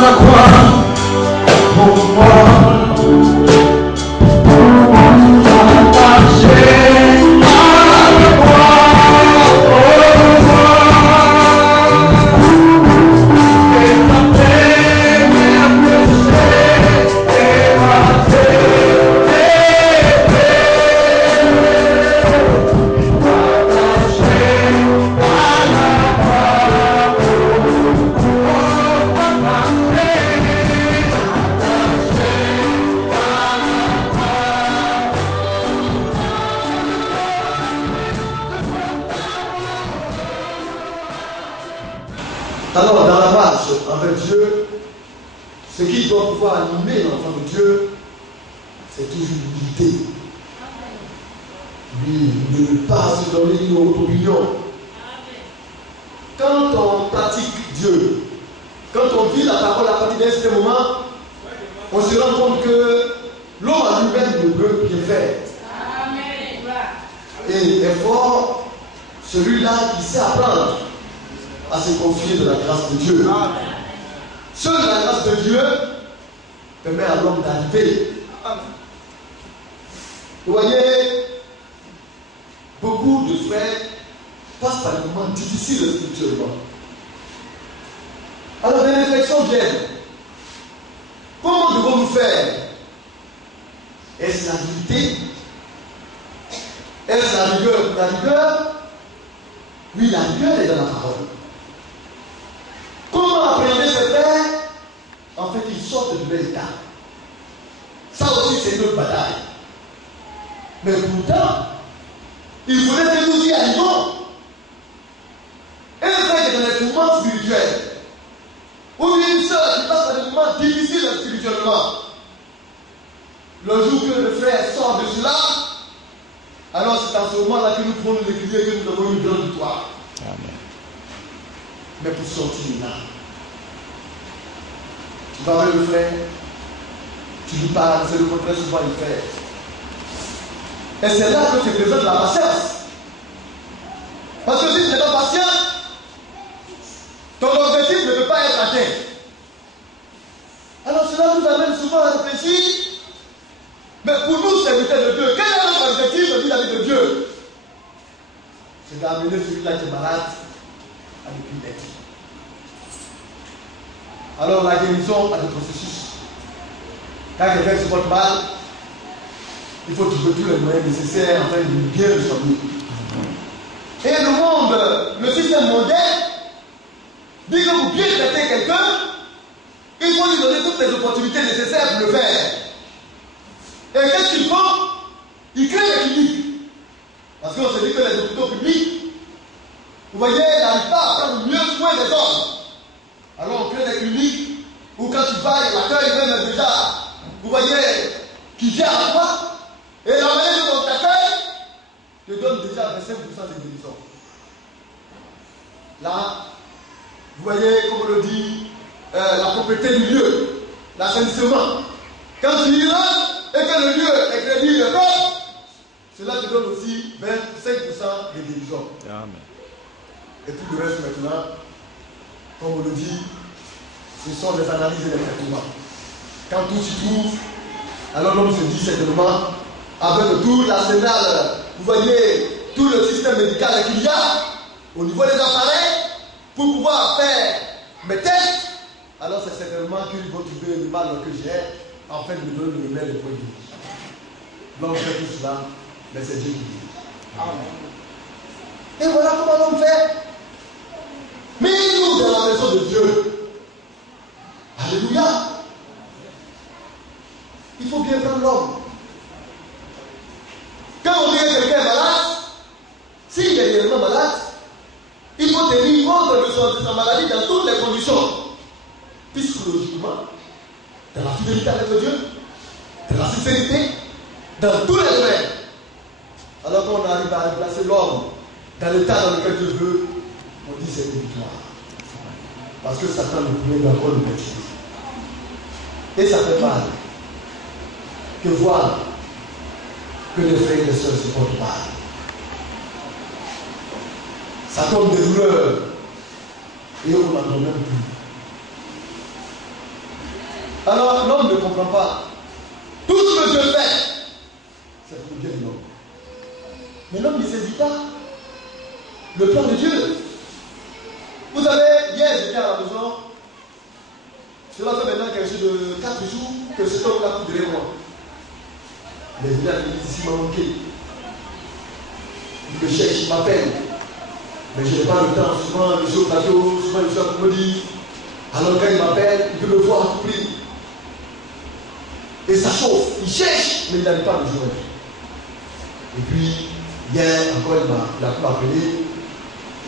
la croix pour moi. Attaché à la croix pour moi. Et ta paix m'a blessé et m'a Alors, dans la marche avec Dieu, ce qui doit pouvoir animer l'enfant de Dieu, c'est toujours l'unité. Oui, ne pas se donner une autre opinion. Quand on pratique Dieu, quand on vit la parole à partir d'un certain moment, on se rend compte que l'homme à lui-même ne peut rien faire. Et est fort celui-là qui sait apprendre à se confier de la grâce de Dieu. Seule la grâce de Dieu permet à l'homme d'arriver. Vous voyez, beaucoup de frères passent par des moments difficiles spirituellement. Alors des réflexions viennent. Comment devons-nous faire? Est-ce la vérité? Est-ce la rigueur? La rigueur? Oui, la rigueur est dans la parole. Comment appréhender ces frères? En fait, ils sortent de l'état. Ça aussi, c'est une autre bataille. Mais pourtant, il faudrait que nous y arrivions. Un frère qui est dans les tourments spirituels, ou une soeur qui passe par des moments difficiles spirituellement, le jour que le frère sort de cela, alors c'est en ce moment-là que nous pouvons nous écrire que nous avons une grande victoire. Amen. Mais pour sortir là, tu vas avec le frère, tu lui parles, c'est le contraire souvent il fait. Et c'est là que se présente la patience. Parce que si tu n'es pas patient, ton objectif ne peut pas être atteint. Alors cela nous amène souvent à réfléchir, mais pour nous, serviteurs de Dieu, quel est notre objectif vis-à-vis de Dieu? C'est d'amener celui-là qui est malade à ne plus l'être. Alors la guérison a des processus. Quand quelqu'un se porte mal, il faut trouver tous les moyens nécessaires afin de bien le soigner. Et le monde, le système mondial, dit que pour bien traiter quelqu'un, il faut lui donner toutes les opportunités nécessaires pour le faire. Et qu'est-ce qu'ils font? Ils créent des cliniques. Parce qu'on se dit que les hôpitaux publics, vous voyez, n'arrivent pas à prendre mieux soin des hommes. Alors on crée des cliniques où quand tu vas, l'accueil même déjà, vous voyez, qui vient à toi, et la manière dont on t'accueille te donne déjà 25% de guérison. Là, vous voyez, comme on le dit, la propriété du lieu, l'assainissement. Quand tu y rentres et que le lieu est crédible de corps, cela te donne aussi 25% de guérison. Amen. Et tout le reste maintenant, comme on le dit, ce sont des analyses et des traitements. Quand tout s'y trouve, alors l'homme se dit certainement, avec tout l'arsenal, vous voyez, tout le système médical qu'il y a, au niveau des appareils, pour pouvoir faire mes tests, alors c'est certainement qu'il va trouver le mal que j'ai, en fait, me donner le remède de produit. L'homme fait tout cela, mais c'est Dieu qui dit. Amen. Et voilà comment l'homme fait. Mais nous, dans la maison de Dieu, alléluia, il faut bien prendre l'homme. Quand on dit que quelqu'un est malade, s'il est réellement malade, il faut tenir compte de sa maladie dans toutes les conditions. Psychologiquement, dans la fidélité avec Dieu, dans la sincérité, dans tous les domaines. Alors quand on arrive à remplacer l'homme dans l'état dans lequel Dieu veut, on dit c'est une victoire. Parce que Satan ne pouvait encore le mettre. Et ça fait mal que voir que les frères et les sœurs se portent mal. Ça tombe des douleurs et on n'en donne même plus. comprend pas. Tout ce que Dieu fait, c'est pour le bien de l'homme. Mais l'homme ne saisit pas le plan de Dieu. Vous savez, hier j'étais à la maison. Cela fait maintenant quelque chose de 4 jours que cet homme-là court derrière moi. Les gens ici m'ont manqué. Il me cherche, il m'appelle. Mais je n'ai pas le temps. Souvent, je suis au plateau, souvent je suis à Comédie. Alors quand il m'appelle, il peut me voir à tout prix. Et ça chauffe. Il cherche, mais il n'arrive pas à me joindre. Et puis, hier encore, il a pu m'appeler.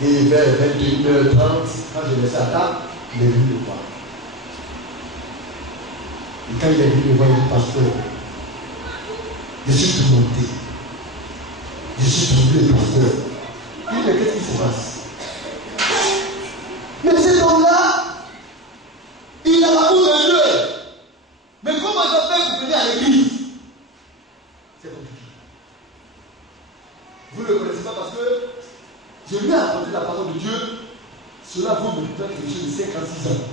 Et vers 21h30, quand j'ai laissé la table, il est venu me voir. Et quand il est venu me voir, il dit, pasteur, je suis tourmenté. Je suis troublé, pasteur. Il dit, mais qu'est-ce qui se passe? Mais cet homme-là, il a l'amour de Dieu. Mais comment je fais pour venir à l'église? C'est compliqué. Vous ne le connaissez pas parce que je lui ai apporté la parole de Dieu. Cela vaut maintenant quelque chose de 56 ans.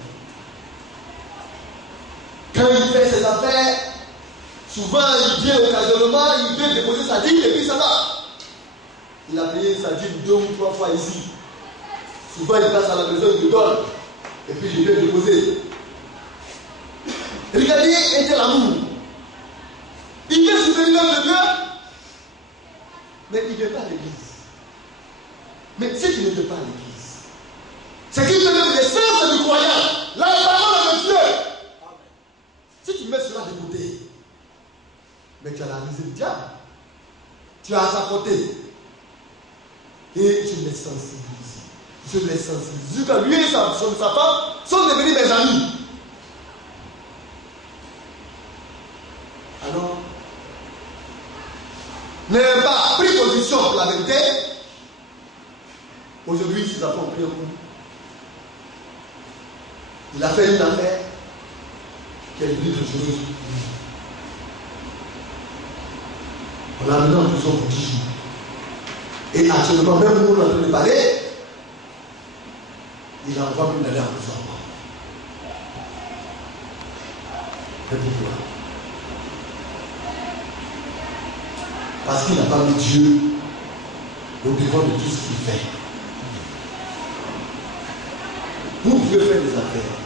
Quand il fait ses affaires, souvent il vient occasionnellement, il vient déposer sa dîme et puis ça va. Il a payé sa dîme 2 ou 3 fois ici. Souvent il passe à la maison, il me donne. Et puis je viens déposer. Regardez, était l'amour. Il vient soutenir l'homme de Dieu, mais il ne vient pas à l'église. Mais si tu ne viens pas à l'église, c'est qu'il te donne l'essence du croyant, la parole de Dieu. Si tu mets cela de côté, mais tu as la risée du diable, tu as à sa côté, et tu les sensibilises. Je les sensibilise. Jusqu'à lui et sa femme sont devenus mes amis. Alors, n'ayez pas pris position pour la vérité. Aujourd'hui, ses enfants ont pris un coup. Il a fait une affaire qui est devenue dangereuse. On l'a amené en prison pour 10 jours. Et actuellement, même nous, on est en train de parler, il envoie même d'aller en prison encore. Et pourquoi? Parce qu'il n'a pas mis Dieu au devant de tout ce qu'il fait. Vous pouvez faire des affaires.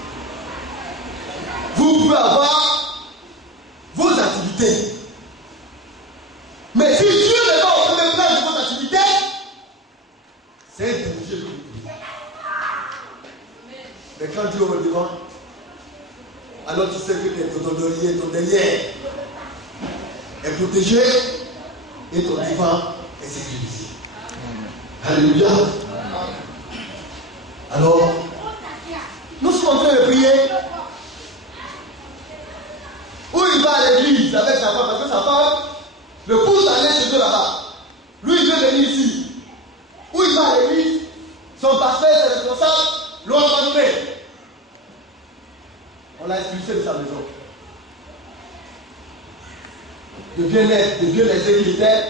Vous pouvez avoir vos activités. Mais si Dieu n'est pas au premier plan de vos activités, c'est un danger. Mais quand Dieu est au devant, alors tu sais que ton derrière est protégé et ton devant est sécurisé. Alléluia. Alors, nous sommes en train de prier. Où il va à l'église avec sa femme, parce que sa femme le pousse à aller chez eux là-bas. Lui, il veut venir ici. Où il va à l'église, son pasteur, ses responsables, l'ont abandonné. On l'a expulsé de sa maison. De bien-être, de bien aisé qu'il était,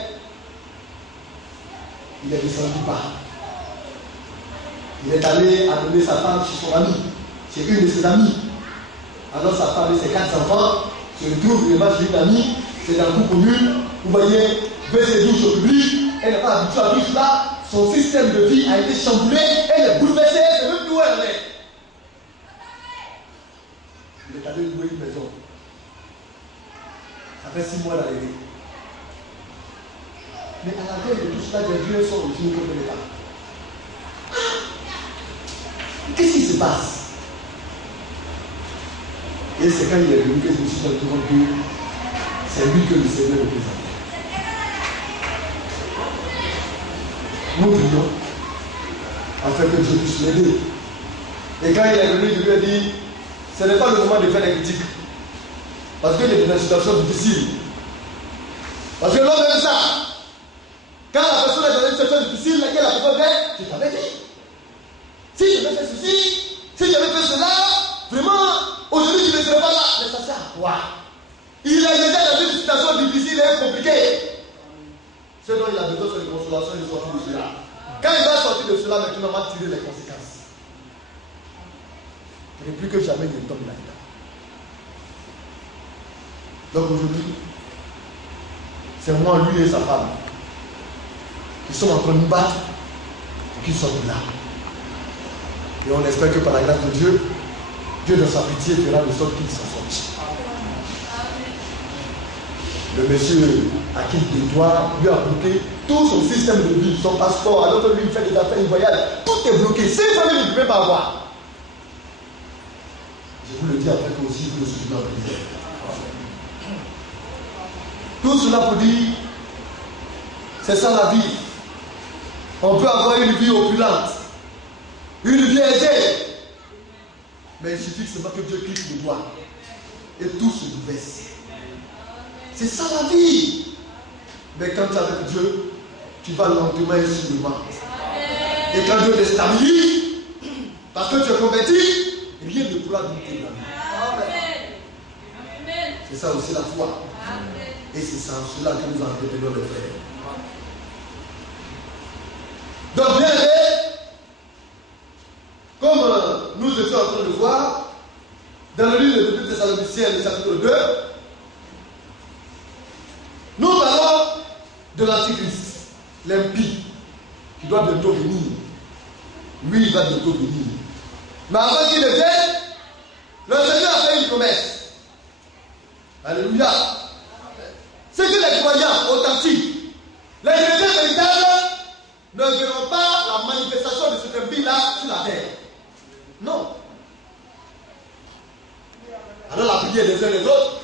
il n'est descendu pas. Il est allé amener sa femme chez son ami, chez une de ses amies. Alors sa femme et ses 4 enfants se retrouvent vraiment chez une amie, c'est un coup commune. Vous voyez, veut ses douches au public, elle n'est pas habituée à tout cela, son système de vie a été chamboulé, elle est bouleversée, elle ne sait même plus où elle est. Il est allé louer une maison. Ça fait 6 mois d'arrivée. Mais à la veille de tout cela, des vieux sont revenus contre l'État. Qu'est-ce qui se passe? Et c'est quand il est venu que je me suis rendu compte que c'est lui que le Seigneur représente. Nous prions afin que Dieu puisse l'aider. Et quand il est venu, je lui ai dit, ce n'est pas le moment de faire des critiques. Parce qu'il est dans une situation difficile. Parce que l'homme aime ça. Quand la personne est dans une situation difficile, laquelle la personne fait, je t'avais dit. Si j'avais fait ceci, si j'avais fait cela, vraiment, aujourd'hui tu ne serais pas là. Mais ça sert à quoi? Il est déjà dans une situation difficile et compliquée. Ce dont il a besoin, c'est de consolation, il sortir de cela. Quand il va sortir de cela, maintenant, on va tirer les conséquences. Et plus que jamais, il tombe là-dedans. Donc aujourd'hui, c'est moi, lui et sa femme qui sont en train de nous battre pour qu'ils sortent de là. Et on espère que par la grâce de Dieu, Dieu dans sa pitié fera de sorte qu'ils s'en sortent. Le monsieur à qui il doit lui a bloqué tout son système de vie, son passeport, alors que lui il fait des affaires, il voyage, tout est bloqué. C'est famille ne pouvait pas avoir. Je vous le dis après que aussi vous le suivez en prière. Tout cela pour dire, c'est ça la vie. On peut avoir une vie opulente, une vie aisée, mais il suffit seulement que Dieu clique le doigt et tout se baisse. C'est ça la vie. Mais quand tu es avec Dieu, tu vas lentement et sûrement. Et quand Dieu te stabilise, parce que tu es converti, rien ne pourra douter de la vie. C'est ça aussi la foi. Et c'est ça cela que nous entretenons de faire. Donc bien aimé, comme nous étions en train de voir, dans le livre de 2 Thessaloniciens, le chapitre 2, nous parlons de l'Antichrist, l'impie, qui doit bientôt venir. Lui, il va bientôt venir. Mais avant qu'il ne vienne, le Seigneur a fait une promesse. Alléluia. C'est que les croyants authentiques, les chrétiens véritables, ne verront pas la manifestation de cet impie-là sur la terre. Non. Alors la prière des uns et des autres,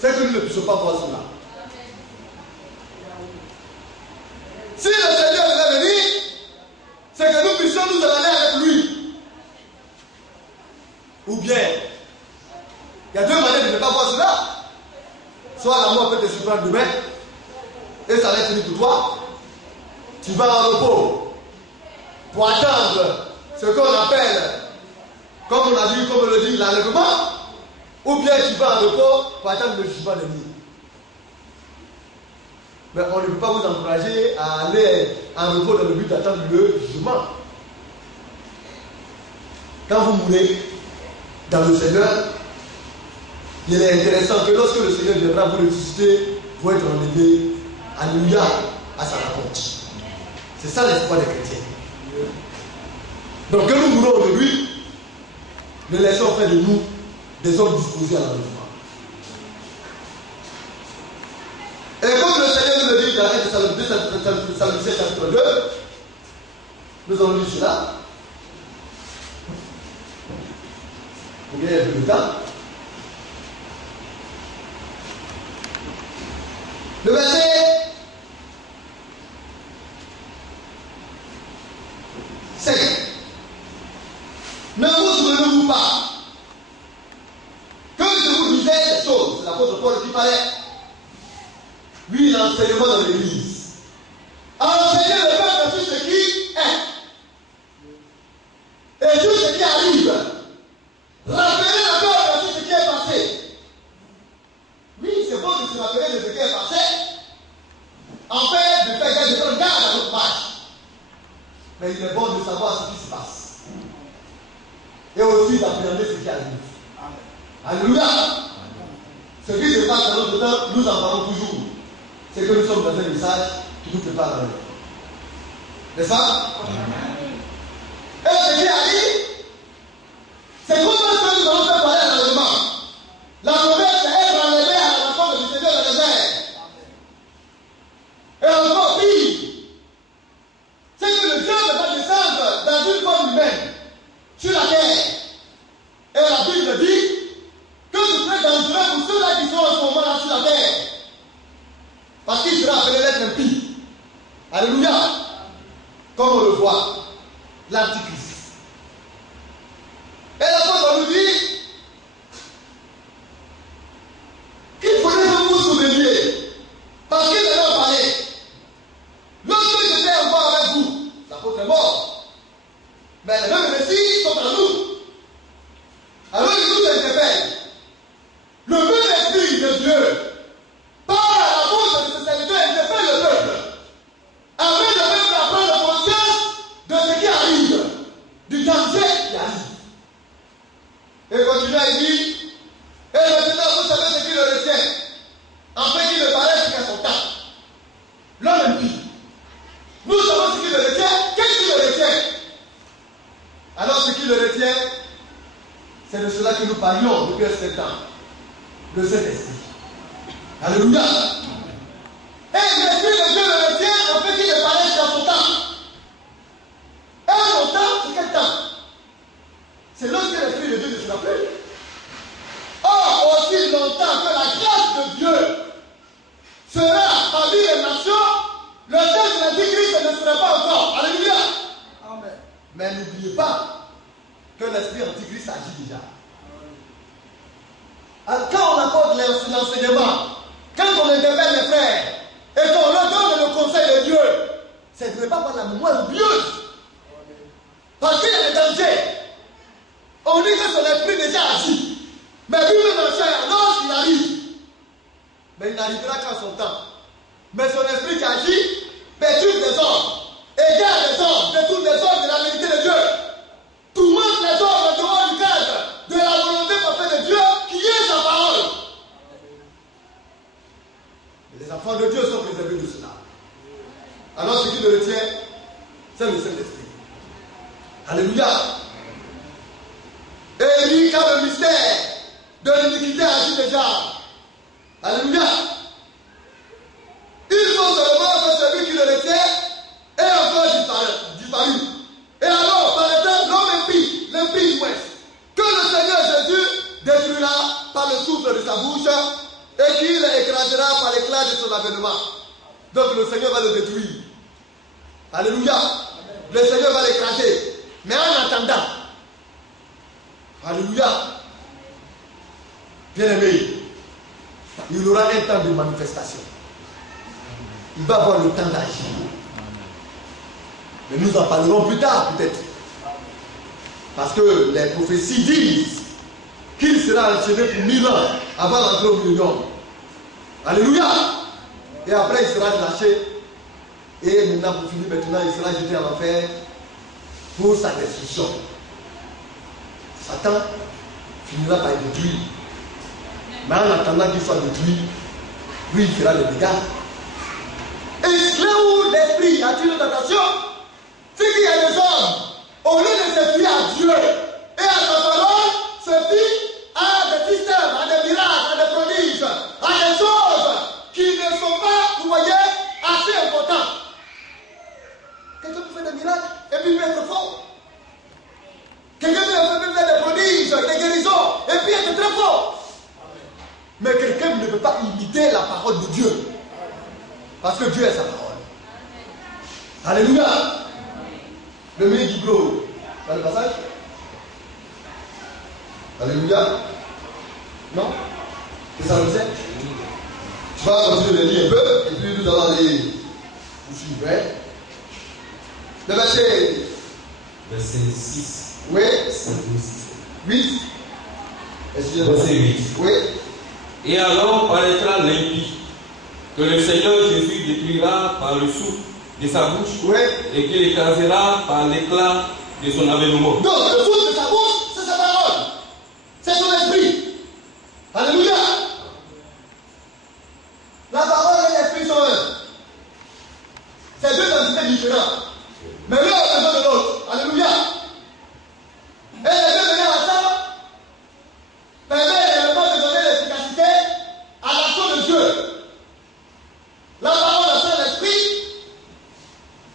c'est que nous ne puissions pas voir cela. Si le Seigneur devait venir, c'est que nous puissions nous en aller avec lui. Ou bien, il y a deux manières de ne pas voir cela. Soit la mort peut te surprendre demain, et ça va être fini pour toi. Tu vas en repos pour attendre ce qu'on appelle, comme on a dit, comme on le dit, l'enlèvement. Ou bien tu vas en repos pour attendre le jugement de Dieu. Mais on ne peut pas vous encourager à aller en repos dans le but d'attendre le jugement. Quand vous mourrez dans le Seigneur, il est intéressant que lorsque le Seigneur viendra vous ressusciter, vous être enlevé, alléluia, à sa rencontre. C'est ça l'espoir des chrétiens. Donc que nous mourons aujourd'hui, ne laissons faire de nous des hommes disposés à l'enlèvement. Et comme le Seigneur nous le dit dans 1 Thessaloniciens chapitre 2, nous allons lire cela. Vous voyez un peu de temps. Le verset 5. Ne vous souvenez-vous pas que je vous disais ces choses, c'est l'apôtre Paul qui parlait. Lui, l'enseignement dans l'église. Enseigner le peuple sur ce qui est. Et sur ce qui arrive. Rappeler le peuple sur ce qui est passé. Oui, c'est bon de se rappeler de ce qui est passé. En fait, de faire garde à notre page. Mais il est bon de savoir ce qui se passe. Et aussi d'appréhender ce qui arrive. Alléluia. Ce qui se passe dans notre temps, nous en parlons toujours. C'est que nous sommes dans un message qui nous prépare à l'heure. N'est-ce pas? Et ce qui arrive, c'est comment est-ce que nous allons faire parler à l'enlèvement. La promesse est être enlevé à la rencontre du Seigneur dans les airs. Et encore pire, c'est que le Dieu va descendre dans une forme humaine sur la terre. Et la Bible dit que ce serait dangereux pour ceux-là qui sont en ce moment-là sur la terre. Parce qu'il sera appelé l'être impie. Alléluia. Comme on le voit, l'Antichrist. chrétiens, c'est de cela que nous parlions depuis un certain temps. Le Saint-Esprit. Alléluia. Et l'Esprit de Dieu le retient en fait qu'il est pareil dans son temps. Et son temps, c'est quel temps? C'est lorsque l'Esprit de Dieu ne sera plus. Or, aussi longtemps que la grâce de Dieu sera parmi les nations, le temps de l'Antichrist ne sera pas encore. Alléluia. Amen. Mais n'oubliez pas que l'esprit antichrist agit déjà. Alors, quand on apporte l'enseignement, quand on interpelle les frères, et qu'on leur donne le conseil de Dieu, c'est de ne pas prendre la mémoire oublieuse. Parce qu'il y a des dangers. On dit que son esprit déjà agit. Mais lui-même en chair, lorsqu'il arrive, mais il n'arrivera qu'à son temps. Mais son esprit qui agit, perturbe les hommes, égare les hommes, détourne les hommes de la vérité de Dieu. Tourmente les hommes en dehors du cadre de la volonté parfaite de Dieu, qui est sa parole. Mais les enfants de Dieu sont préservés de cela. Alors ce qui le retient, c'est le Saint-Esprit. Alléluia. Et il dit quand le mystère de l'iniquité agit déjà. Alléluia. Il faut seulement que celui qui le retient ait encore disparu. Et alors, par exemple, l'homme impie, l'impie du ouest, que le Seigneur Jésus détruira par le souffle de sa bouche et qu'il écrasera par l'éclat de son avènement. Donc le Seigneur va le détruire. Alléluia. Le Seigneur va l'écraser. Mais en attendant, alléluia, bien-aimé, il aura un temps de manifestation. Il va avoir le temps d'agir. Mais nous en parlerons plus tard peut-être. Parce que les prophéties disent qu'il sera enchaîné pour 1000 ans avant l'entrée au millénium. Alléluia. Et après il sera lâché. Et maintenant pour finir, maintenant il sera jeté en enfer pour sa destruction. Satan finira par être détruit. Mais en attendant qu'il soit détruit, lui il fera le dégât. Et là où l'esprit attire notre attention, c'est qu'il y a des hommes, au lieu de se fier à Dieu et à sa parole, se fient à des systèmes, à des miracles, à des prodiges, à des choses qui ne sont pas, vous voyez, assez importantes. Quelqu'un peut faire des miracles et puis être fort. Quelqu'un peut faire des prodiges, des guérisons et puis être très fort. Mais quelqu'un ne peut pas imiter la parole de Dieu. Parce que Dieu est sa parole. Alléluia. Le milieu du glow. Dans le passage. Alléluia. Non? C'est ça le 7. Tu vas continuer de lire un peu et puis nous allons aller vous suivre. Le verset. Verset 6. Oui. 8. Verset 8. Oui. Et alors paraîtra l'impie, que le Seigneur Jésus détruira par le souffle de sa bouche, Oui. et qu'il écrasera par l'éclat de son avènement. Donc le souffle de sa bouche, c'est sa parole. C'est son esprit. Alléluia. La parole et l'esprit sont un. C'est deux entités différentes. Mais l'un a besoin de l'autre. Alléluia. Et les deux venir ensemble permet également de donner l'efficacité à l'action de Dieu. La parole de l'esprit,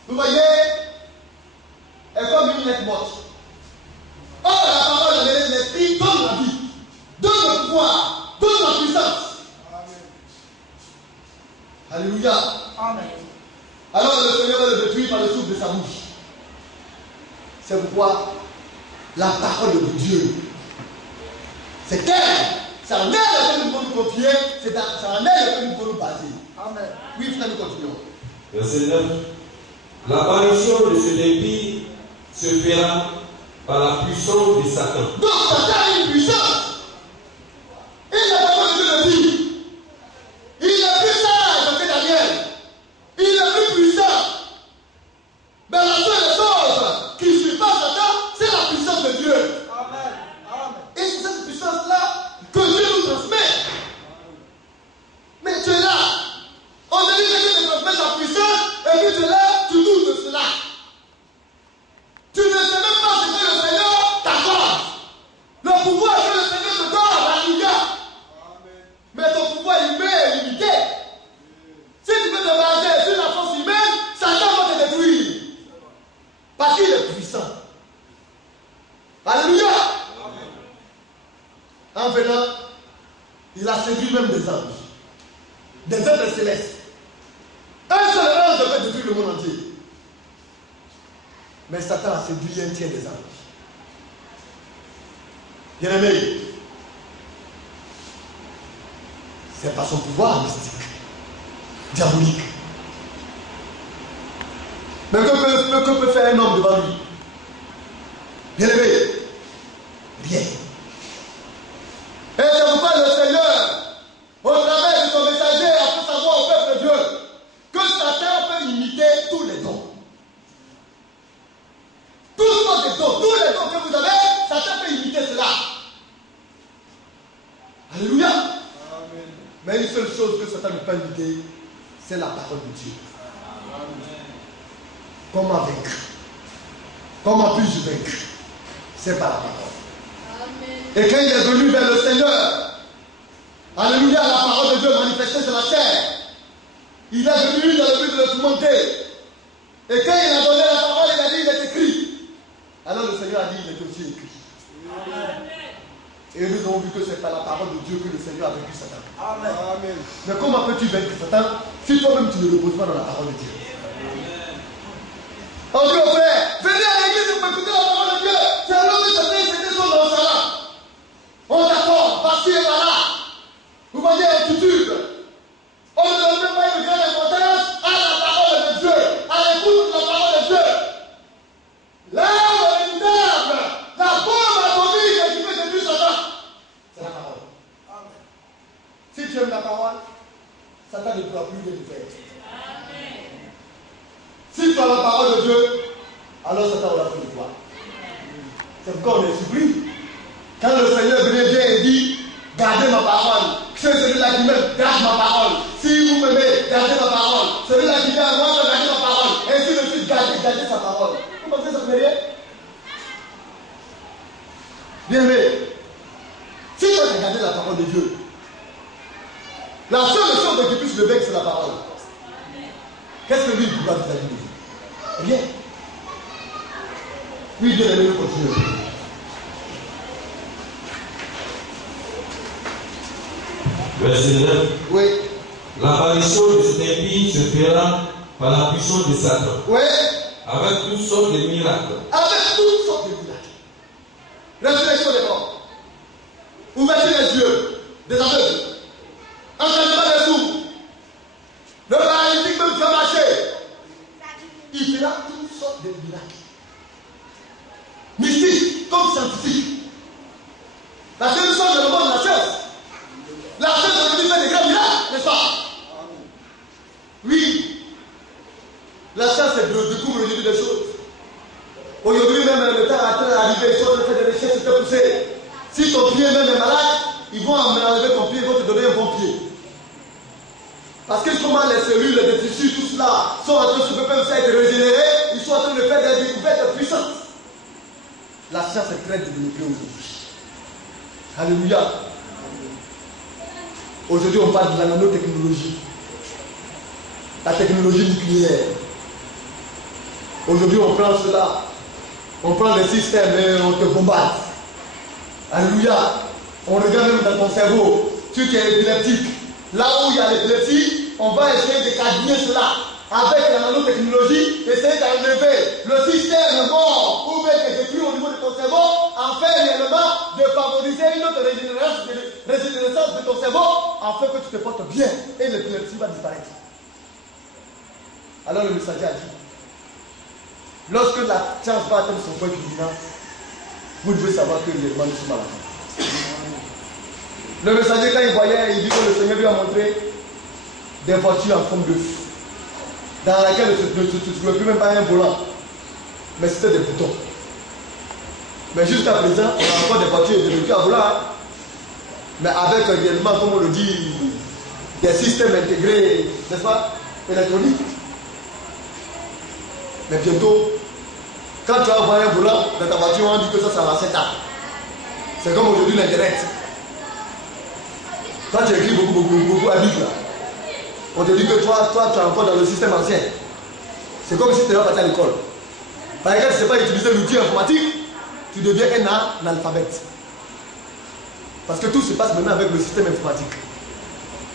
vous voyez, est comme une lettre morte. Or, la parole de l'esprit donne la vie, donne le pouvoir, donne la puissance. Amen. Alléluia. Amen. Alors le Seigneur va le détruire par le souffle de sa bouche. C'est pourquoi la parole de Dieu, c'est elle. C'est en elle que nous pouvons nous confier, c'est en elle que nous pouvons nous baser. Amen. Oui, frère, nous continuons. Verset 9. L'apparition de ce débit se fera par la puissance de Satan. Donc Satan a une puissance. Il n'a pas besoin de dire. Il est plus sage que Daniel. Il est plus puissant. Mais la seule chose qui surpasse Satan, c'est la puissance de Dieu. Amen. Amen. Et c'est cette puissance-là que Dieu nous transmet. Mais tu es là. On te dit que Dieu te transmet sa puissance, et puis tu es là, tu doutes de cela. Tu ne sais même pas ce que le Seigneur t'accorde. en venant, il a séduit même des anges, des êtres célestes. Un seul ange peut détruire le monde entier. Mais Satan a séduit un tiers des anges. Bien-aimé, c'est par son pouvoir mystique, diabolique. Mais que peut faire un homme devant lui? Bien-aimé, rien. Et c'est pourquoi le Seigneur, au travers de son messager, a fait savoir au peuple de Dieu que Satan peut imiter tous les dons. Tous les dons que vous avez, Satan peut imiter cela. Alléluia. Amen. Mais une seule chose que Satan ne peut imiter, c'est la parole de Dieu. Amen. Comment vaincre? Comment puis-je vaincre? C'est par la parole. Amen. Et quand il est venu vers le Seigneur, alléluia, la parole de Dieu manifestée sur la terre, il est venu dans le but de le tourmenter. Et quand il a donné la parole, il a dit, il est écrit. Alors le Seigneur a dit, il est aussi écrit. Amen. Et nous avons vu que c'est par la parole de Dieu que le Seigneur a vaincu Satan. Amen. Amen. Mais comment peux-tu vaincre Satan si toi-même tu ne reposes pas dans la parole de Dieu? On dit au frère, venez à l'église pour écouter la parole de Dieu. C'est alors que Satan c'était son nonchalant. On t'accorde, par-ci et par-là. Vous voyez l'attitude. On ne donne même pas une grande importance à la parole de Dieu, à l'écoute de la parole de Dieu. L'arme véritable, la bombe atomique qui peut détruire Satan, c'est la parole. Amen. Si tu aimes la parole, Satan ne pourra plus le faire. Si tu as la parole de Dieu, alors Satan aura fait de toi. C'est pourquoi on est surpris. Quand le Seigneur vient et dit, gardez ma parole. C'est celui-là qui m'aime, garde ma parole. Si vous m'aimez, gardez ma parole. Celui-là qui vient à moi, gardez ma parole. Ainsi de suite, gardez sa parole. Vous pensez que ça ne fait rien? Bien aimé, si tu as gardé la parole de Dieu, la seule chose qui puisse le vaincre, c'est la parole. Qu'est-ce que lui il doit vis-à-vis de vous? Rien. Oui, bien aimé, nous continuons. Verset 9. Oui. L'apparition de cet impie se fera par la puissance de Satan. Oui. Avec toutes sortes de miracles. Avec toutes sortes de miracles. Résurrection des morts. Ouverture des yeux, des aveugles. Entraînement des sourds. Le paralytique même qui va marcher. Il fera toutes sortes de miracles. Mystique comme scientifique. La seule chose de le monde, la science. La science aujourd'hui fait des grands miracles, n'est-ce pas? Oui. La science découvre aujourd'hui des choses. Aujourd'hui même, le temps est arrivé, ils sont en train de faire des recherches très poussées. Si ton pied même est malade, ils vont enlever ton pied, ils vont te donner un bon pied. Parce que comment les cellules, les tissus, tout cela sont en train de se être régénérés, ils sont en train de faire des découvertes puissantes. La science est très développée aujourd'hui. Alléluia. Aujourd'hui, on parle de la nanotechnologie, la technologie nucléaire. Aujourd'hui, on prend cela, on prend les systèmes et on te bombarde. Alléluia. On regarde même dans ton cerveau, si tu es épileptique, là où il y a l'épilepsie, on va essayer de cadrer cela avec la nanotechnologie, essayer d'enlever le système mort ou bien qui est détruit au niveau de ton cerveau, en fait réellement de favoriser une autre régénérescence de ton cerveau, afin que tu te portes bien et l'épilepsie va disparaître. Alors le messager a dit, lorsque la science va atteindre son point culminant, vous devez savoir que les humains sont à la fin. Le messager, quand il voyait, il dit que le Seigneur lui a montré des voitures en forme d'œuf, dans laquelle ne se trouvait plus même pas un volant, mais c'était des boutons. Mais jusqu'à présent, on a encore des voitures et des véhicules à volant, hein? Mais avec réellement, comme on le dit, des systèmes intégrés, n'est-ce pas, électroniques. Mais bientôt, quand tu vas voir un volant dans ta voiture, on dit que ça va 7 ans. C'est comme aujourd'hui l'Internet. Quand tu écris beaucoup à Bible, on te dit que toi, tu es encore dans le système ancien. C'est comme si tu n'étais pas parti à l'école. Par exemple, tu ne sais pas utiliser l'outil informatique, tu deviens un analphabète. Parce que tout se passe maintenant avec le système informatique.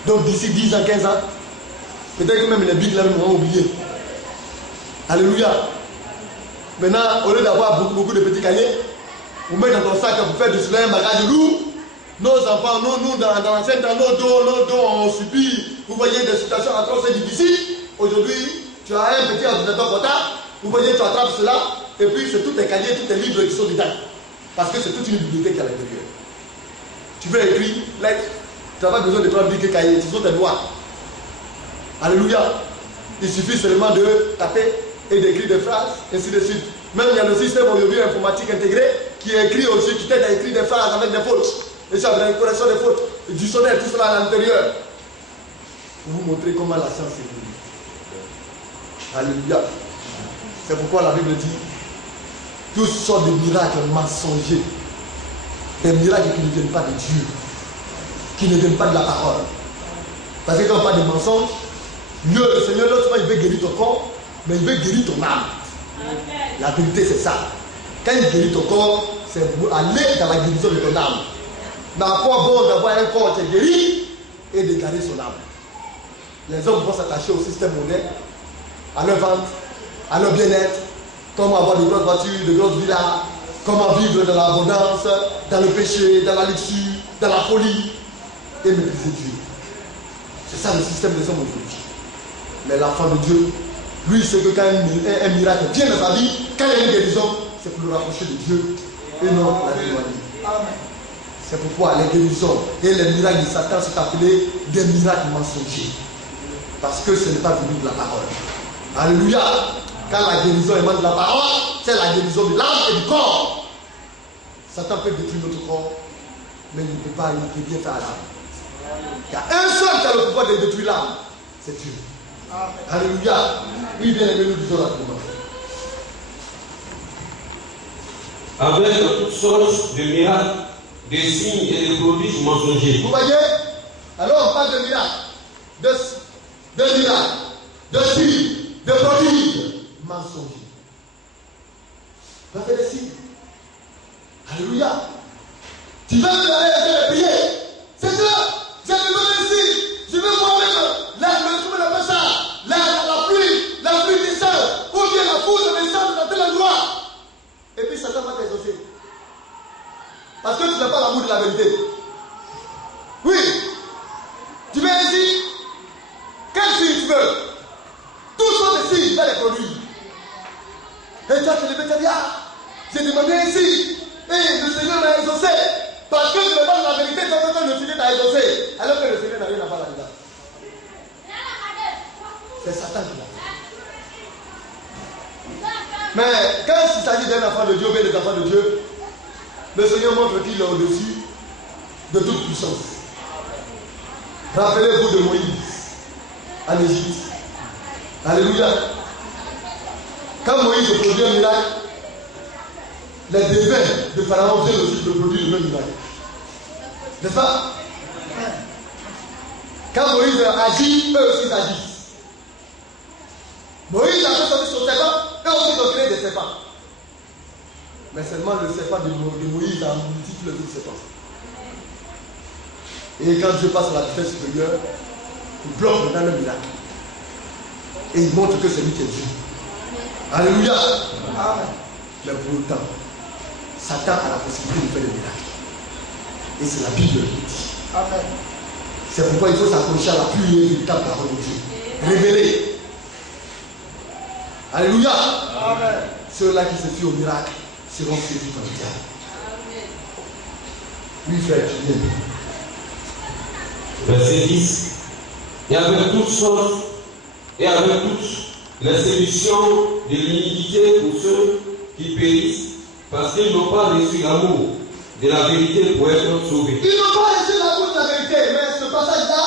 Donc d'ici 10 ans, 15 ans, peut-être que même les bigs là m'ont oublié. Alléluia. Maintenant, au lieu d'avoir beaucoup de petits cahiers, vous mettez dans ton sac pour faire du cela, un bagage lourd. Nos enfants, nous dans l'ancien temps, nos dos ont subi, vous voyez, des situations atroces et difficiles. Aujourd'hui, tu as un petit ordinateur portable, vous voyez, tu attrapes cela, et puis c'est tous tes cahiers, tous tes livres qui sont dedans. Parce que c'est toute une bibliothèque à l'intérieur. Tu veux écrire, lettre, tu n'as pas besoin de prendre un cahier, ce sont tes doigts. Alléluia. Il suffit seulement de taper et d'écrire des phrases, ainsi de suite. Même il y a le système aujourd'hui informatique intégré qui écrit aussi, qui t'aide à écrire des phrases avec des fautes. Et ça, avec la correction des fautes, et du sonnet, tout cela à l'intérieur. Pour vous montrer comment la science évolue. Alléluia. C'est pourquoi la Bible dit toutes sortes de miracles mensongers. Des miracles qui ne viennent pas de Dieu, qui ne viennent pas de la parole. Parce que quand on parle de mensonges, le Seigneur, l'autre fois, il veut guérir ton corps, mais il veut guérir ton âme. La vérité, c'est ça. Quand il guérit ton corps, c'est pour aller dans la guérison de ton âme. Mais à quoi bon d'avoir un corps qui est guéri et de garder son âme? Les hommes vont s'attacher au système moderne, à leur vente, à leur bien-être, comment avoir de grosses voitures, de grosses villas, comment vivre dans l'abondance, dans le péché, dans la luxure, dans la folie, et maîtriser Dieu. C'est ça le système des hommes aujourd'hui. Mais l'enfant de Dieu, lui, c'est que quand un miracle vient dans sa vie, quand il y a une guérison, c'est pour le rapprocher de Dieu et non la l'éloigner. Amen. C'est pourquoi les guérisons et les miracles de Satan sont appelés des miracles mensongers. Parce que ce n'est pas venu de la parole. Alléluia. Quand la guérison émane de la parole, c'est la guérison de l'âme et du corps. Satan peut détruire notre corps, mais il ne peut pas, il peut bien faire l'âme. Il y a un seul qui a le pouvoir de détruire l'âme, c'est Dieu. Alléluia. Oui, bien aimé, nous disons la demande. Avec toutes sortes de miracles, des signes et des prodiges mensongers. Vous voyez? Alors on parle de miracles, de miracles, de signes, de prodiges mensongers. Va faire des signes. Alléluia. Tu vas me aller prier. C'est ça. Je vais me donner ici. Je vais voir même la pluie descend, ou bien la foudre descend dans tel endroit. Et puis Satan va t'exaucer. Parce que tu n'as pas l'amour de la vérité. Oui. Tu viens ici. Quel signe tu veux? Tous sont des signes, tu vas les produire. Et toi, tu les mets, tu dis, ah, j'ai demandé ici. Et le Seigneur m'a exaucé. Parce que tu ne parles la vérité, tu as besoin de le Seigneur t'a exaucé. Alors que le Seigneur n'a rien à voir là-dedans. C'est Satan qui l'a fait. Mais quand il s'agit d'un enfant de Dieu, ou bien des enfants de Dieu, le Seigneur montre qu'il est au-dessus de toute puissance. Rappelez-vous de Moïse en Égypte. Alléluia. Quand Moïse produit un miracle, les devins de Pharaon viennent aussi de produire le même miracle. N'est-ce pas? Quand Moïse agit, eux aussi agissent. Moïse a fait sortir son serpent, eux aussi ont créé des serpents. Mais seulement le serpent de Moïse a multiplié le serpent. Et quand Dieu passe à la vitesse supérieure, il bloque dans le miracle. Et il montre que c'est lui qui est Dieu. Alléluia. Amen. Mais pour autant, Satan a la possibilité de faire des miracles. Et c'est la Bible qui dit. Amen. C'est pourquoi il faut s'accrocher à la pure et véritable parole de Dieu. Révélée. Alléluia. Amen. Ceux-là qui se fient au miracle seront séduits par le diable. Oui, frère, tu viens. Verset 10. Et avec toutes sortes, et avec toutes les séductions de l'iniquité pour ceux qui périssent, parce qu'ils n'ont pas reçu l'amour de la vérité pour être sauvés. Ils n'ont pas reçu l'amour de la vérité, mais ce passage-là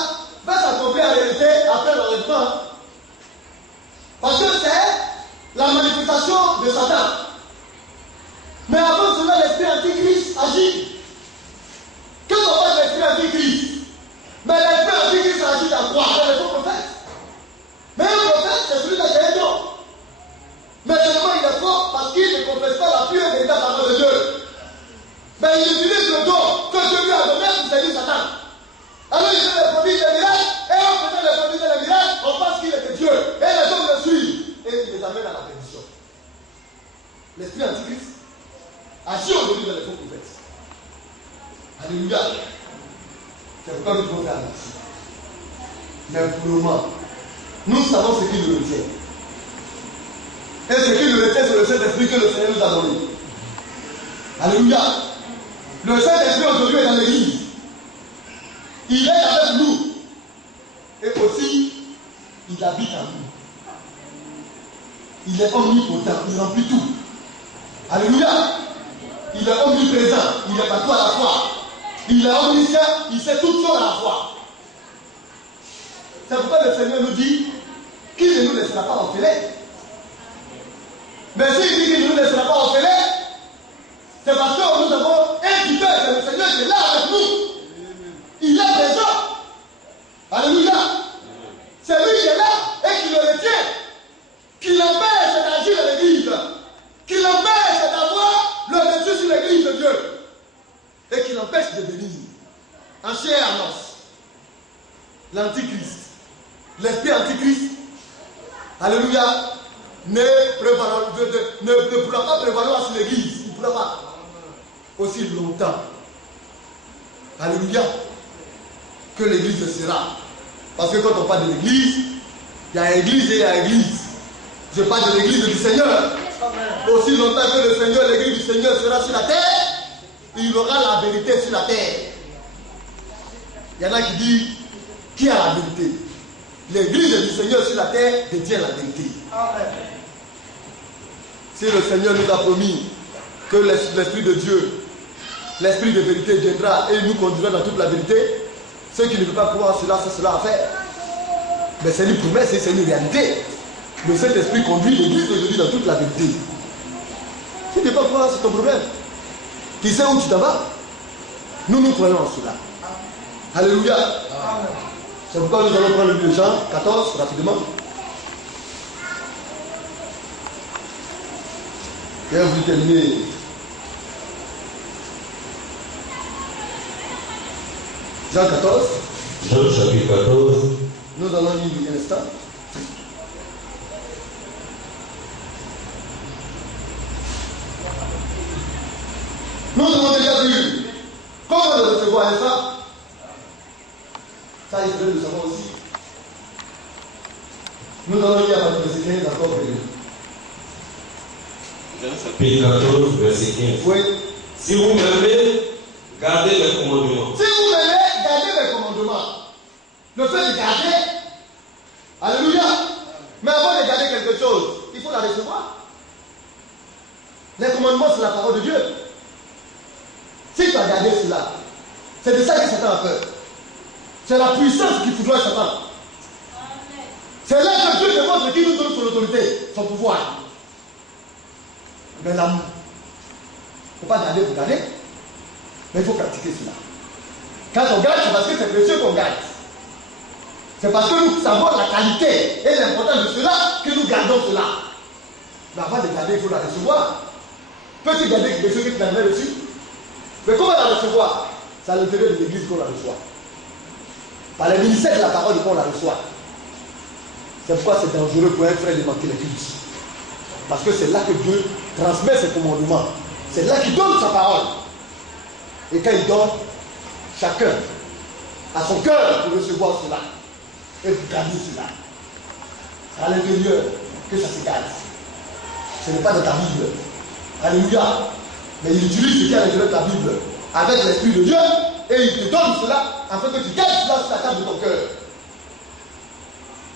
va s'accomplir en réalité après l'enlèvement. Parce que c'est la manifestation de Satan. Mais avant cela, l'esprit antichrist agit. Quand on parle de l'esprit antichrist, mais l'esprit antichrist agit à quoi? Dans les faux prophètes. Mais un prophète, c'est celui qui a un don. Mais seulement il est fort parce qu'il ne confesse pas la pure et véritable parole de Dieu. Mais il utilise le don que Dieu lui a donné servir Satan. Alors il fait les prodiges des miracles, et en faisant les prodiges des miracles, on pense qu'il est Dieu. Et les hommes le suivent, et il les amène à la perdition. L'esprit antichrist agit aujourd'hui dans les faux prophètes. Alléluia. C'est pourquoi nous devons faire attention. Mais pour le moment, nous savons ce qui nous retient. Et ce qui nous retient, c'est le Saint-Esprit que le Seigneur nous a donné. Alléluia. Le Saint-Esprit aujourd'hui est dans l'église. Il est avec nous. Et aussi, il habite en nous. Il est omnipotent, il remplit tout. Alléluia. Il est omniprésent, il est partout à la fois. Il est omniscient, il sait toutes choses à la fois. C'est pourquoi le Seigneur nous dit qu'il ne nous laissera pas orphelins. Mais s'il dit qu'il ne nous laissera pas orphelins, c'est parce que nous avons un tuteur, c'est le Seigneur qui est là avec nous. Il est présent. Alléluia. C'est lui qui est là et qui le retient. Qui l'empêche d'agir dans l'église. Qui l'empêche d'avoir le dessus sur l'église de Dieu. Et qui l'empêche de venir en chair et en os. L'antichrist. L'esprit antichrist. Alléluia. Ne pourra pas prévaloir sur l'église. Il ne pourra pas. Aussi longtemps. Alléluia. Que l'église sera. Parce que quand on parle de l'église, il y a église et il y a église. Je parle de l'église du Seigneur. Aussi longtemps que le Seigneur, l'église du Seigneur sera sur la terre, il aura la vérité sur la terre. Il y en a qui disent, qui a la vérité? L'église du Seigneur sur la terre détient la vérité. Amen. Si le Seigneur nous a promis que l'Esprit de Dieu, l'Esprit de vérité viendra et nous conduira dans toute la vérité, ceux qui ne peuvent pas pouvoir cela, c'est cela à faire. Mais c'est une promesse et c'est une réalité. Le Saint-Esprit conduit l'église aujourd'hui dans toute la vérité. Si tu ne peux pas croire, c'est ton problème. Qui sait où tu t'en vas? Nous croyons en cela. Alléluia. Amen. C'est pourquoi nous allons prendre le livre de Jean 14 rapidement. Et vous terminez. Jean 14. Jean chapitre 14. Nous allons lire un instant. Nous avons déjà vu comment le recevoir, n'est-ce pas? Ça, il faudrait le savoir aussi. Nous allons lire à partir de verset 15 encore. Jean chapitre 14, verset 15. Oui. Si vous m'aimez, gardez les commandements. Si vous m'aimez, gardez les commandements. Le fait de garder, alléluia. Mais avant de garder quelque chose, il faut la recevoir. Les commandements, c'est la parole de Dieu. Si tu as gardé cela, c'est de ça que Satan a peur. C'est la puissance qui foudroie Satan. C'est là que Dieu démontre qui nous donne son autorité, son pouvoir. Mais l'amour. Il ne faut pas garder pour garder, mais il faut pratiquer cela. Quand on garde, c'est parce que c'est précieux qu'on garde. C'est parce que nous savons la qualité et l'importance de cela que nous gardons cela. Mais avant de garder, il faut la recevoir. Peux-tu garder quelque chose que tu n'as jamais reçu? Mais comment la recevoir? C'est à l'intérieur de l'église qu'on la reçoit. Par le ministère de la parole qu'on la reçoit. C'est pourquoi c'est dangereux pour un frère de manquer l'église. Parce que c'est là que Dieu transmet ses commandements. C'est là qu'il donne sa parole. Et quand il donne, chacun a son cœur pour recevoir cela. Et pour garder cela. C'est à l'intérieur que ça se garde. Ce n'est pas dans ta Bible. Alléluia. Mais il utilise ce qui est à l'intérieur de ta Bible avec l'Esprit de Dieu et il te donne cela afin que tu gardes cela sur la table de ton cœur.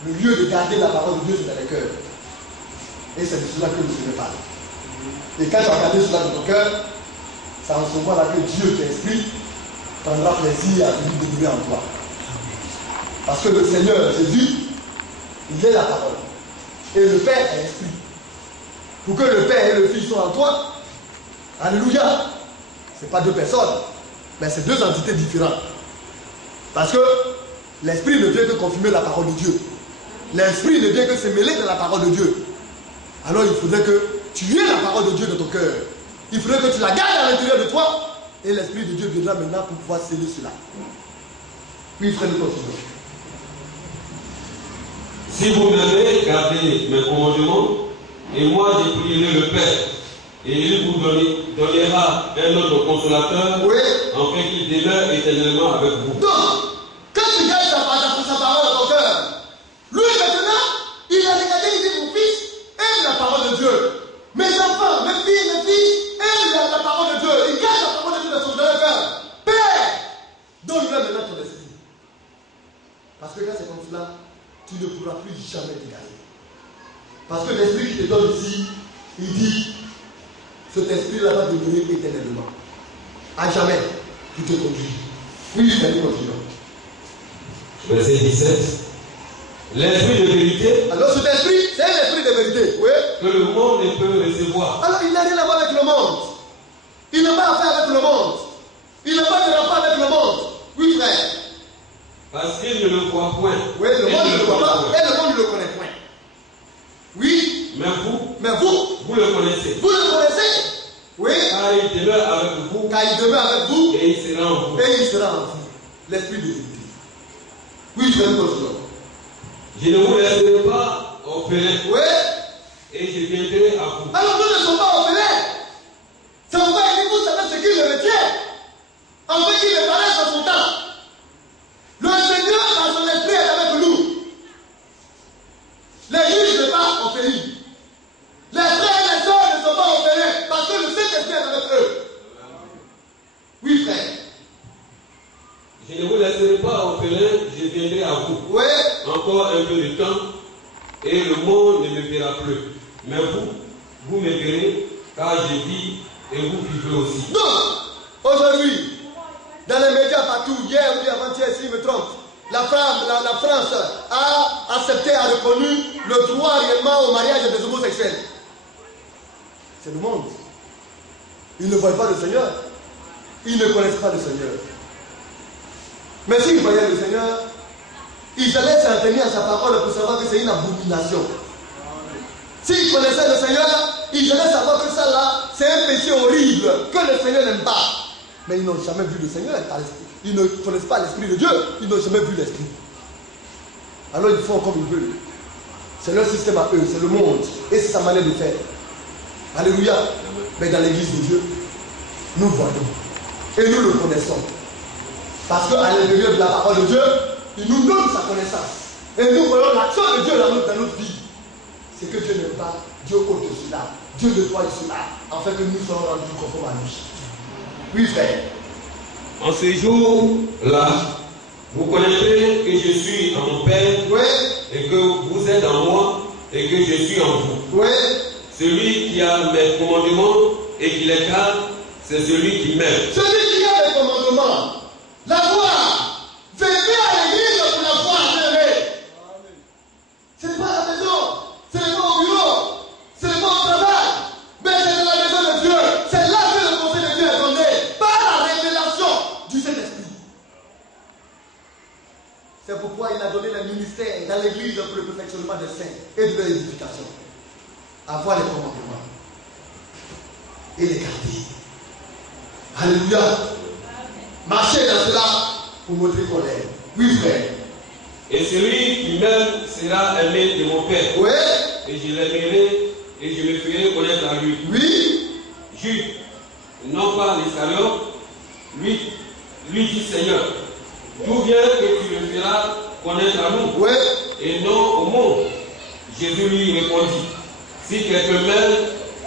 Le lieu de garder la parole de Dieu, c'est dans les cœurs. Et c'est de cela que le Seigneur parle. Et quand tu as gardé cela dans ton cœur, c'est en ce moment-là que Dieu, qui est esprit, prendra plaisir à venir demeurer en toi. Parce que le Seigneur Jésus, il est la parole. Et le Père est esprit. Pour que le Père et le Fils soient en toi, alléluia, ce n'est pas deux personnes, mais c'est deux entités différentes. Parce que l'Esprit ne vient que confirmer la parole de Dieu. L'Esprit ne vient que se mêler dans la parole de Dieu. Alors il faudrait que tu aies la parole de Dieu dans ton cœur. Il faudrait que tu la gardes à l'intérieur de toi Et l'Esprit de Dieu viendra maintenant pour pouvoir sceller cela. Oui, frère, nous continuons. Si vous m'aimez, gardez mes commandements, et moi je prierai le Père, et il vous donnera un autre consolateur, Oui. afin qu'il demeure éternellement avec vous. Donc, quand tu gardes sa parole dans ton cœur, lui maintenant, il a regardé, il dit, mon fils, aime la parole de Dieu. Mes enfants, mes filles, aiment la parole de Dieu. Il garde la parole de Dieu dans son cœur. Père, donne-leur maintenant ton esprit. Parce que quand c'est comme cela, tu ne pourras plus jamais t'égarer. Parce que l'esprit qui te donne ici, il dit, cet esprit-là va demeurer éternellement. À jamais, tu te conduis. Oui, je vais continuer. Verset 17. L'esprit de vérité. Alors cet esprit, c'est un esprit de vérité. Oui. Que le monde ne peut recevoir. Alors il n'a rien à voir avec le monde. Il n'a pas affaire avec le monde. Il n'a pas de rapport avec le monde. Oui, frère. Parce qu'il ne le voit point. Oui, le monde ne le voit pas. Et le monde ne le connaît point. Oui. Mais vous Vous le connaissez. Vous le connaissez. Oui. Car il demeure avec vous. Car il demeure avec vous. Et il sera en vous. Et il sera en vous. L'esprit de vérité. Oui, je vais continuer. Je ne vous laisserai pas orphelin. Oui. Et je viendrai à vous. Alors nous ne sommes pas orphelins. C'est pourquoi il dit, vous savez ce qui le retient. En fait, qu'il le paraisse dans son temps. Le Seigneur, dans son esprit, est avec nous. Les juges ne sont pas orphelins. Les frères et les sœurs ne sont pas orphelins. Parce que le Saint-Esprit est avec eux. Oui, frère. Je ne vous laisserai pas orphelin, je viendrai à vous. Oui. Encore un peu de temps, et le monde ne me verra plus. Mais vous me verrez, car je vis et vous vivrez aussi. Donc, aujourd'hui, dans les médias partout, hier ou avant-hier, s'il me trompe, la France a accepté, a reconnu le droit réellement au mariage des homosexuels. C'est le monde. Ils ne voient pas le Seigneur. Ils ne connaissent pas le Seigneur. Mais s'ils voyaient le Seigneur, ils allaient s'en tenir à sa parole pour savoir que c'est une abomination. S'ils connaissaient le Seigneur, ils allaient savoir que ça là, c'est un péché horrible que le Seigneur n'aime pas. Mais ils n'ont jamais vu le Seigneur par l'esprit. Ils ne connaissent pas l'Esprit de Dieu. Ils n'ont jamais vu l'Esprit. Alors ils font comme ils veulent. C'est leur système à eux, c'est le monde. Et c'est sa manière de faire. Alléluia. Mais dans l'église de Dieu, nous voyons. Et nous le connaissons. Parce qu'à l'intérieur de la parole de Dieu, il nous donne sa connaissance. Et nous voyons l'action de Dieu dans notre vie. C'est que Dieu n'aime pas, Dieu ôte cela. Dieu nettoie cela, afin que nous soyons rendus conformes à lui. Oui, frère. En ce jour-là, vous connaîtrez que je suis en mon Père, Oui. et que vous êtes en moi, et que je suis en vous. Oui. Celui qui a mes commandements et qui les garde, c'est celui qui m'aime. Celui qui a les commandements, la foi, venez à l'église pour la foi, ce n'est pas à la maison, ce n'est pas au bureau, ce n'est pas au travail, mais c'est dans la maison de Dieu. C'est là que le conseil de Dieu est donné, par la révélation du Saint-Esprit. C'est pourquoi il a donné le ministère dans l'église pour le perfectionnement des saints et de leur édification. Avoir les commandements et les garder. Alléluia. Marchez dans cela pour montrer qu'on l'aime. Oui, frère. Et celui qui m'aime sera aimé de mon Père. Oui. Et je l'aimerai et je le ferai connaître à lui. Oui. Jude, non pas l'Iscariote, lui dit Seigneur, d'où vient que tu le feras connaître à nous? Oui. Et non au monde. Jésus lui répondit, si quelqu'un m'aime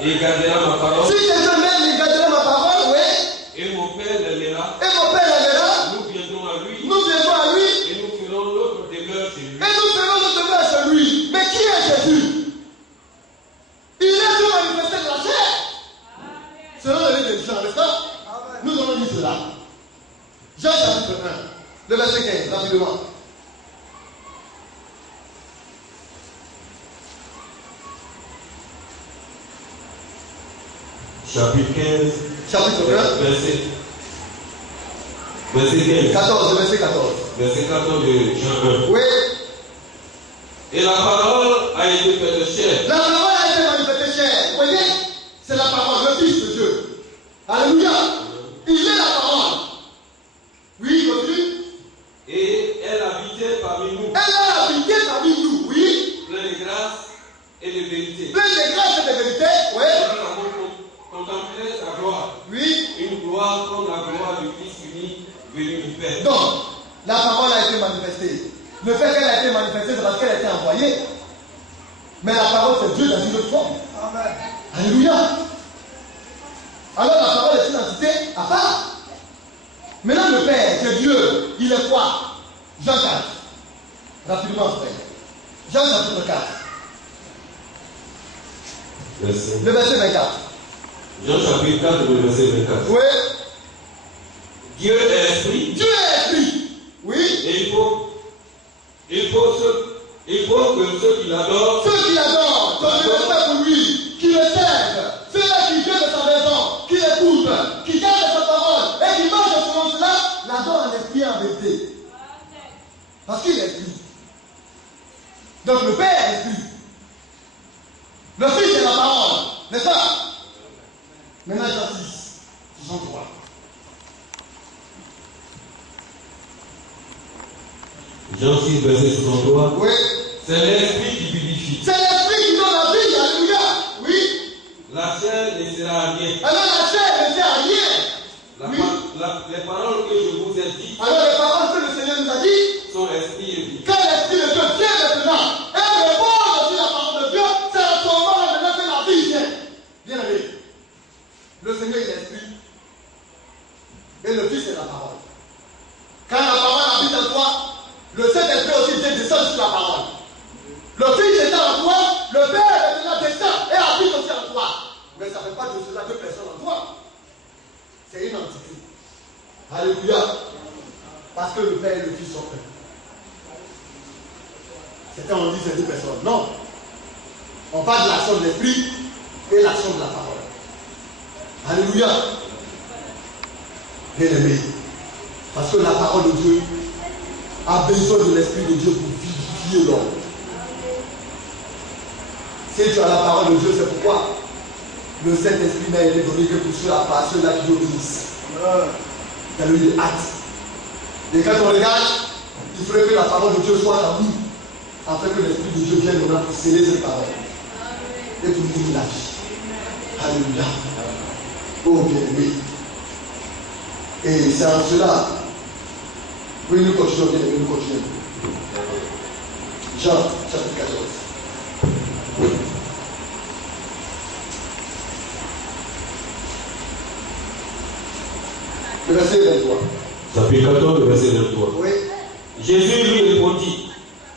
et gardera ma parole, Si quelqu'un m'aime et gardera ma parole, oui. et mon Père l'aimera, Et mon Père l'aimera. nous viendrons à lui Nous viendrons à lui. et nous ferons notre demeure chez lui. Et nous ferons notre demeure chez lui. Mais qui est Jésus? Il est Dieu manifesté de la chair. Selon le livre de Jean, n'est-ce pas? Nous allons dire cela. Jean chapitre 1, le verset 15, rapidement. Chapitre 15, Chapitre 1, verset 15. 14, verset 14. Verset 14 de Jean 1. Oui. Et la parole a été faite chair. La parole a été manifestée chair. Vous voyez? C'est la parole, le Fils de Dieu. Alléluia. Il est la Père. Donc, la parole a été manifestée. Le fait qu'elle a été manifestée, c'est parce qu'elle a été envoyée. Mais la parole, c'est Dieu dans une autre forme. Amen. Alléluia. Alors la parole est une entité à part. Maintenant le Père, c'est Dieu, il est quoi? Jean 4. Rapidement frère. Jean chapitre 4. Verset. Le verset 24. Jean chapitre 4, le verset 24. Oui. Dieu est esprit. Dieu est esprit. Oui. Et il faut que ceux qui l'adorent, Ceux qui l'adorent, donnent le respect pour lui, qui le servent, ceux-là qui viennent de sa maison, qui l'écoutent, qui gardent sa parole et qui marchent selon cela, l'adorent en esprit et en vérité. Parce qu'il est esprit. Donc le Père est esprit. Le Fils est la parole. N'est-ce pas? Maintenant, Jean 6, 63. Jean 6, verset 63. Oui. C'est l'esprit qui vivifie. C'est l'esprit qui donne la vie. Alléluia. Oui. La chair ne sera à rien. Alors la chair ne sert à rien. Oui. Les paroles que je vous ai dites Alors les paroles que le Seigneur nous a dit, sont esprit et vie. quand l'esprit de Dieu vient maintenant, et répond sur la parole de Dieu, c'est à ce moment maintenant que la vie vient. Bien aimé. Le Seigneur est l'esprit. Et le Fils est la parole. Quand la parole habite en toi, le Saint-Esprit aussi vient descendre sur la parole. Le Fils est en toi, le Père est là descend et habite aussi en toi. Mais ça ne fait pas de cela deux personnes en toi. C'est une entité. Alléluia. Parce que le Père et le Fils sont un. C'était on dit c'est deux personnes. Non. On parle de l'action de l'esprit et l'action de la parole. Alléluia. Bien-aimé. Parce que la parole de Dieu a besoin de l'esprit de Dieu pour vivifier l'homme. Si tu as la parole de Dieu, c'est pourquoi le Saint-Esprit n'a été donné que pour ceux-là qui obéissent. C'est le hâte. Et quand on regarde, il faudrait que la parole de Dieu soit en nous, afin que l'Esprit de Dieu vienne maintenant pour sceller cette parole et pour nous donner la vie. Alléluia. Oh bien-aimé. Et c'est en cela. Oui, nous continuons, bien aimé, nous continuons. Jean, chapitre 14. Le verset 23. Chapitre 14, verset 23. Oui. Jésus lui répondit,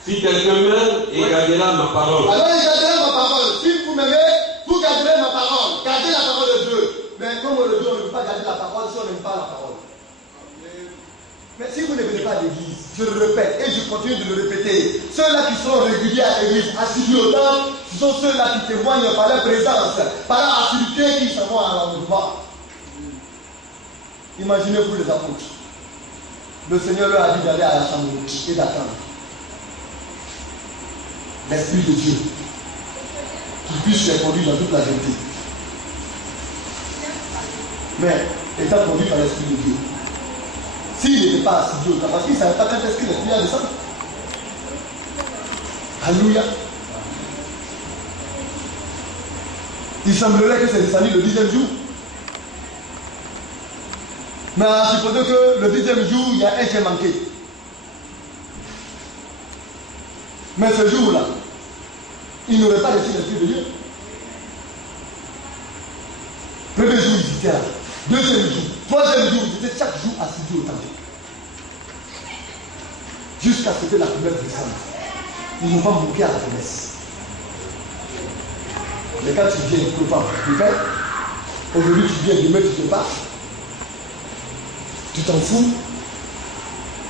si quelqu'un m'aime et gardera ma parole. Alors il gardera ma parole. Si vous m'aimez, vous garderez ma parole. Gardez la parole de Dieu. Mais comme on le dit, on ne peut pas garder la parole si on n'aime pas la parole. Mais si vous ne venez pas à l'église, je le répète et je continue de le répéter, ceux-là qui sont réguliers à l'église, assidus au temple, ce sont ceux-là qui témoignent par leur présence, par leur assiduité qu'ils s'en vont à l'enlèvement. Imaginez vous les apôtres. Le Seigneur leur a dit d'aller à la chambre et d'attendre. L'Esprit de Dieu qui puisse les conduire dans toute la vérité. Mais étant conduit par l'Esprit de Dieu, s'il n'était pas assidu au temps, parce qu'il ne savait pas quand est-ce que l'Esprit a descendu. Alléluia. Il semblerait que c'est descendu le 10e jour. Mais supposons que le 10e jour, il y a un qui est manqué. Mais ce jour-là, il n'aurait pas reçu l'Esprit de Dieu. Premier jour, il était là. Deuxième jour, troisième jour, il était chaque jour assidu au temple. Jusqu'à ce que la promesse descende. Ils n'ont pas manqué à la promesse. Mais quand tu viens, tu ne peux pas. Tu fais. Aujourd'hui, tu viens, demain, tu te passes. Tu t'en fous.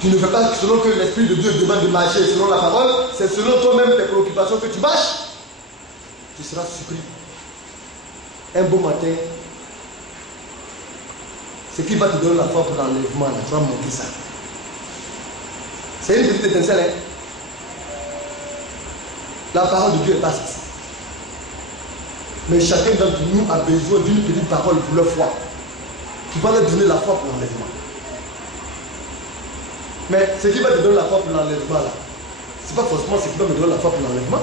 Tu ne fais pas selon que l'Esprit de Dieu demande de marcher selon la parole. C'est selon toi-même tes préoccupations que tu marches. Tu seras surpris. Un beau matin, ce qui va te donner la foi pour l'enlèvement, tu vas manquer ça. C'est une petite étincelle. Hein? La parole de Dieu est vaste. Mais chacun d'entre nous a besoin d'une petite parole pour leur foi. Tu vas leur donner la foi pour l'enlèvement. Mais ce qui va te donner la foi pour l'enlèvement, là, c'est pas forcément ce qui va me donner la foi pour l'enlèvement.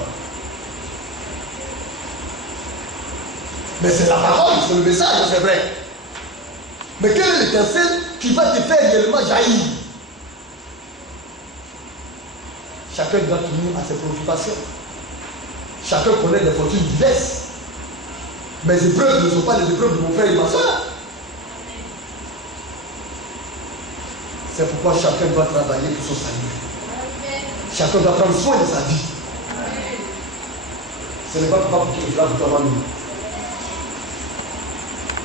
Mais c'est la parole, c'est le message, c'est vrai. Mais quelle est l'étincelle qui va te faire réellement jaillir Chacun doit tenir à ses préoccupations. Chacun connaît des fortunes diverses. Mes épreuves ne sont pas les épreuves de mon frère et de ma soeur. C'est pourquoi chacun doit travailler pour son salut. Chacun doit prendre soin de sa vie. Ce n'est pas pour qui le fera pour toi, maman.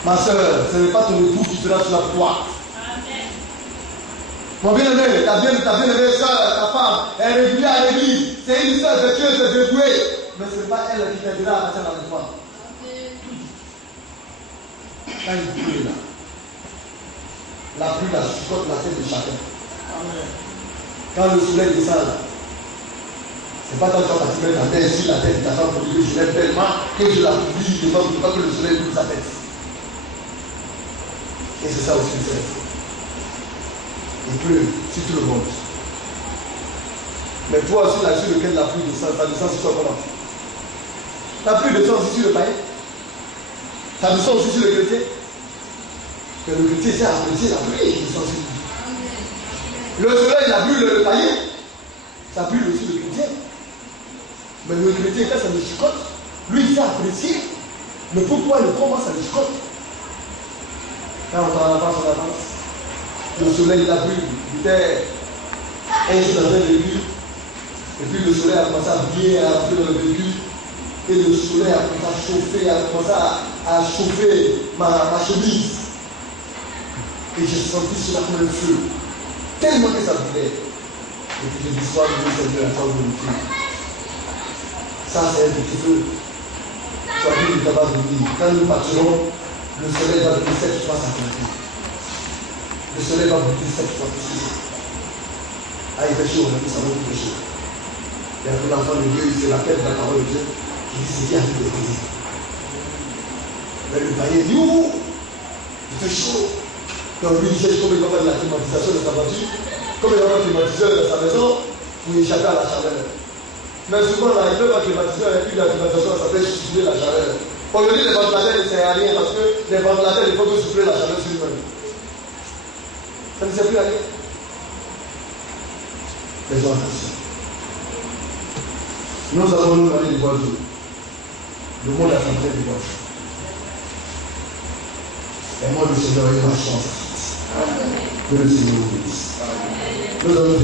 Ma soeur, ce n'est pas ton époux qui sera sur la croix. Mon bien-aimé, ta bien-aimée soeur, ta femme, elle est régulière à l'église. C'est une soeur vertueuse et dévouée. Mais ce n'est pas elle qui t'aidera à passer dans la foi. Quand il pleut là, la pluie la chicote la tête de chacun. Quand le soleil descend là, c'est pas tant que tu vas te mettre la tête sur la tête de ta femme pour dire que je l'aime tellement que je la couvre devant pour pas que le soleil couvre sa tête. Et c'est ça aussi le fait. Il pleut sur tout le monde. Mais toi aussi, là sur lequel la pluie descend, ça descend sur toi comment? La pluie descend aussi sur le païen. Ça descend aussi sur le chrétien. Que le chrétien, c'est apprécier la pluie qui descend sur lui. Le soleil, la pluie, le païen, ça brûle aussi le chrétien. Mais le chrétien, quand ça le chicote, lui, il sait apprécier. Mais pourquoi le comment ça le chicote? Quand on en avance, on avance. Le soleil, la pluie, il était ainsi dans un véhicule. Et puis le soleil a commencé à briller, à rentrer dans le véhicule. Et le soleil a commencé à chauffer, a commencé à chauffer ma chemise. Et j'ai senti cela comme le feu. Tellement que ça brûlait. Et puis j'ai dit, soir, je vais servir la chambre de mon feu. Ça, c'est un petit feu. Soyez du tabac de vie. Quand nous partirons, le soleil va brûler 7 fois sa qualité. Le soleil va brûler 7 fois plus. Ah, il fait chaud, on a dit ça va il fait chaud. Et après l'enfant de Dieu, c'est la tête de la parole de Dieu qui dit c'est qui a fait des païens. Mais le païen dit ouh, il fait chaud. Donc lui, il cherche comment il va faire de la climatisation de sa voiture, comment il va faire le climatiseur de sa maison pour échapper à la chaleur. Mais souvent, là, il peut pas climatiseur et puis la climatisation, ça fait souffler la chaleur. Aujourd'hui, les ventilateurs ne servent à rien parce que les ventilateurs, il faut que souffler la chaleur sur lui-même. Ça ne sert plus à rien. Faisons attention. Nous allons nous aller des oiseaux. Le monde a fait des oiseaux. Et moi, le Seigneur est ma chance. Que le Seigneur vous bénisse. Nous allons